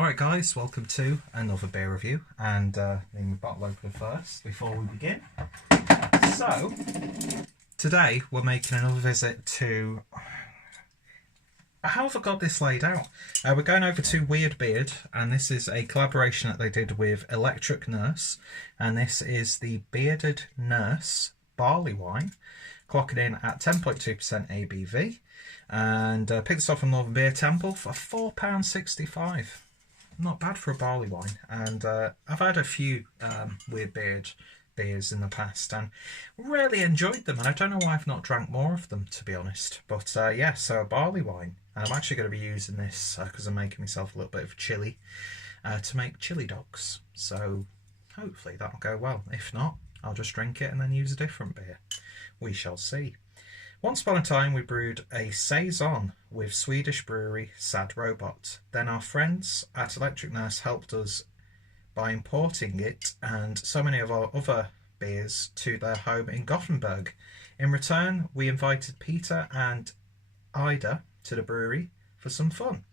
Alright guys, welcome to another beer review, and name the bottle opener first before we begin. So, today we're making another visit to... How have I got this laid out? We're going over to Weird Beard, and this is a collaboration that they did with Electric Nurse, and this is the Bearded Nurse Barley Wine, clocking in at 10.2% ABV, and picked this up from Northern Beer Temple for £4.65. Not bad for a barley wine, and I've had a few Weird Beard beers in the past and really enjoyed them, and I don't know why I've not drank more of them, to be honest. But yeah, so a barley wine, and I'm actually going to be using this because I'm making myself a little bit of chilli to make chili dogs, so hopefully that'll go well. If not, I'll just drink it and then use a different beer. We shall see. Once upon a time we brewed a saison with Swedish brewery Sad Robot. Then our friends at Electric Nurse helped us by importing it and so many of our other beers to their home in Gothenburg. In return, we invited Peter and Ida to the brewery for some fun.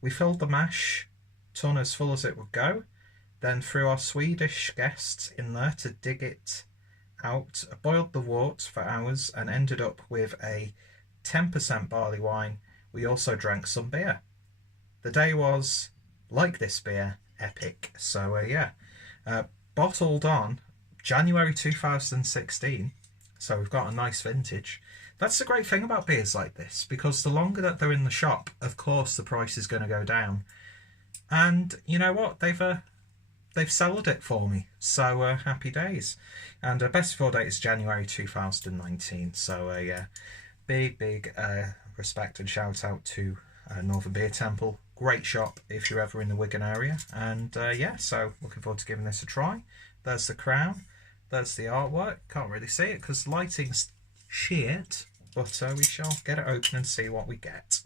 We filled the mash tun as full as it would go, then threw our Swedish guests in there to dig it out, boiled the wort for hours, and ended up with a 10% barley wine. We also drank some beer. The day was, like this beer, epic. So yeah, bottled on January 2016, so we've got a nice vintage. That's the great thing about beers like this, because the longer that they're in the shop, of course the price is going to go down. And you know what, they've sold it for me, so happy days. And best before date is January 2019, so yeah, big respect and shout out to Northern Beer Temple. Great shop if you're ever in the Wigan area. And yeah, so looking forward to giving this a try. There's the crown, there's the artwork. Can't really see it because lighting's shit, but we shall get it open and see what we get.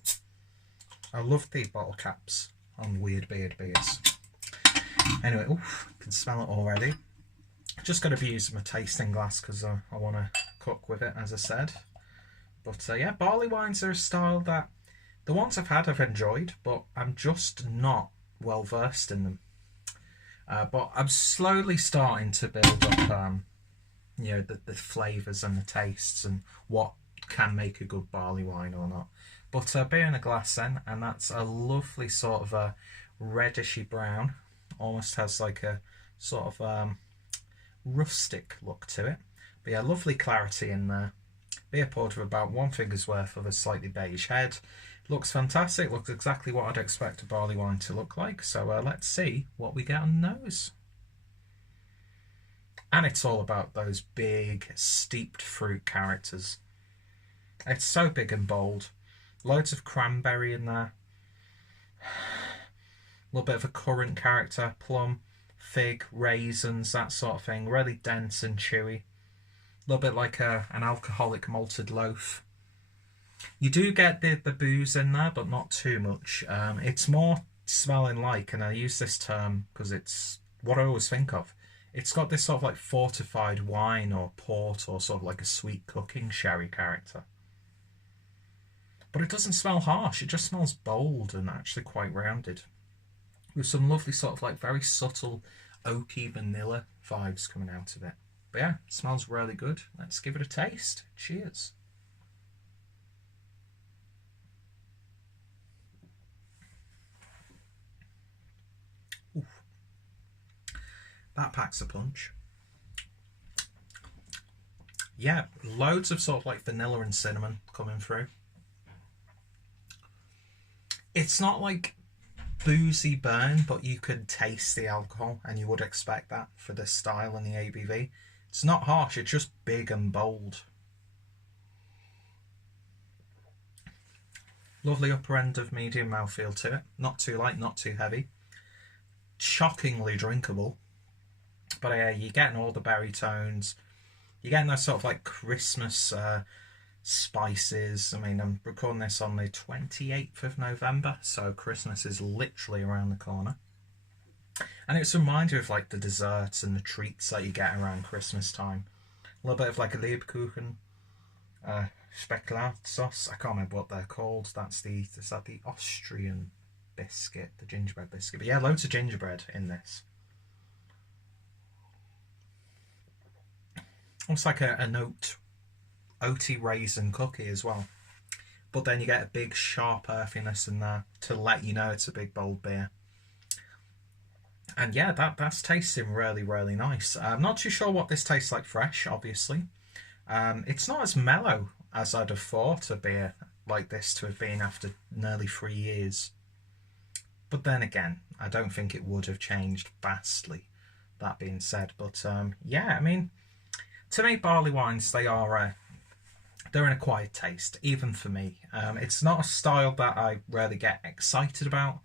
I love the bottle caps on Weird Beard beers. Anyway, oof, I can smell it already. Just got to be using my tasting glass because I want to cook with it, as I said. But yeah, barley wines are a style that the ones I've had I've enjoyed, but I'm just not well versed in them. But I'm slowly starting to build up, you know, the flavours and the tastes and what can make a good barley wine or not. But beer in a glass then, and that's a lovely sort of a reddishy brown. Almost has like a sort of rustic look to it. But yeah, lovely clarity in there. Beer poured with about one finger's worth of a slightly beige head. Looks fantastic. Looks exactly what I'd expect a barley wine to look like. So let's see what we get on the nose. And it's all about those big steeped fruit characters. It's so big and bold. Loads of cranberry in there. A little bit of a currant character, plum, fig, raisins, that sort of thing. Really dense and chewy. A little bit like an alcoholic malted loaf. You do get the booze in there, but not too much. It's more smelling like, and I use this term because it's what I always think of. It's got this sort of like fortified wine or port or sort of like a sweet cooking sherry character. But it doesn't smell harsh. It just smells bold and actually quite rounded, with some lovely sort of like very subtle oaky vanilla vibes coming out of it. But yeah, it smells really good. Let's give it a taste. Cheers. Oof. That packs a punch. Yeah, loads of sort of like vanilla and cinnamon coming through. It's not like boozy burn, but you could taste the alcohol, and you would expect that for this style and the ABV. It's not harsh, it's just big and bold. Lovely upper end of medium mouthfeel to it. Not too light, not too heavy. Shockingly drinkable. But you're getting all the berry tones. You're getting those sort of like Christmas spices. I mean, I'm recording this on the 28th of November, so Christmas is literally around the corner. And it's a reminder of like the desserts and the treats that you get around Christmas time. A little bit of like a Lebkuchen, Specklat sauce. I can't remember what they're called. Is that the Austrian biscuit, the gingerbread biscuit. But yeah, loads of gingerbread in this. Almost like an oaty raisin cookie as well. But then you get a big sharp earthiness in there to let you know it's a big bold beer. And yeah, that's tasting really, really nice. I'm not too sure what this tastes like fresh, obviously. It's not as mellow as I'd have thought a beer like this to have been after nearly 3 years. But then again, I don't think it would have changed vastly, that being said. But yeah, I mean, to me, barley wines, they're an acquired taste, even for me. It's not a style that I really get excited about.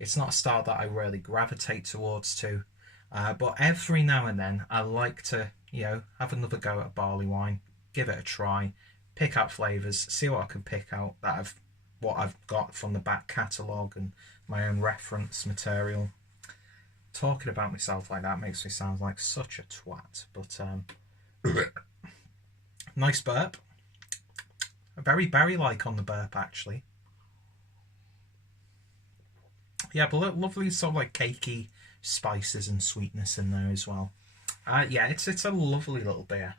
It's not a style that I really gravitate towards too. But every now and then, I like to, have another go at a barley wine, give it a try, pick out flavours, see what I can pick out what I've got from the back catalogue and my own reference material. Talking about myself like that makes me sound like such a twat. But nice burp. Very berry-like on the burp, actually. Yeah, but lovely sort of like cakey spices and sweetness in there as well. Yeah, it's a lovely little beer.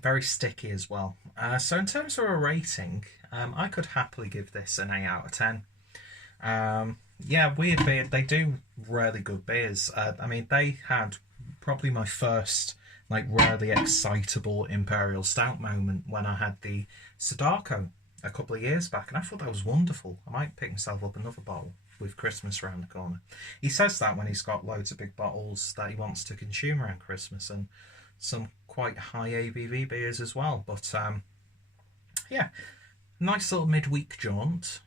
Very sticky as well. So in terms of a rating, I could happily give this an 8 out of 10. Yeah, Weird Beard, they do really good beers. I mean, they had probably my first really excitable Imperial Stout moment when I had the Stalk a couple of years back, and I thought that was wonderful. I might pick myself up another bottle with Christmas around the corner. He says that when he's got loads of big bottles that he wants to consume around Christmas, and some quite high ABV beers as well. But yeah, nice little midweek jaunt.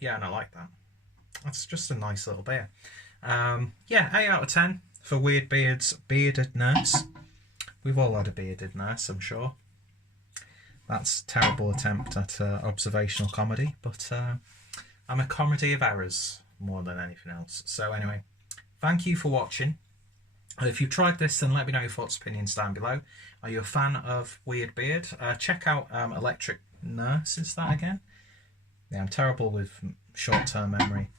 Yeah, and I like that. That's just a nice little beer. Yeah, 8 out of 10 for Weird Beard's bearded nurse. We've all had a bearded nurse, I'm sure. That's a terrible attempt at observational comedy, but I'm a comedy of errors more than anything else. So anyway, thank you for watching. If you've tried this, then let me know your thoughts and opinions down below. Are you a fan of Weird Beard? Check out Electric Nurse, is that again? Yeah, I'm terrible with short-term memory.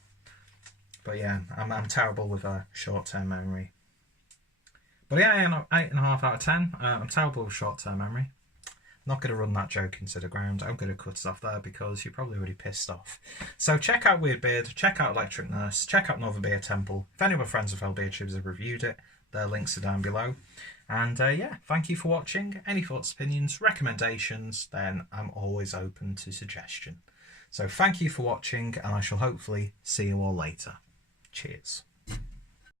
But yeah, I'm terrible with short-term memory. But yeah, 8.5 out of 10. I'm terrible with short-term memory. Not going to run that joke into the ground. I'm going to cut it off there because you're probably already pissed off. So check out Weird Beard, check out Electric Nurse, check out Northern Beer Temple. If any of my friends of fellow beer tubers have reviewed it, their links are down below. And yeah, thank you for watching. Any thoughts, opinions, recommendations, then I'm always open to suggestion. So thank you for watching, and I shall hopefully see you all later. Cheers.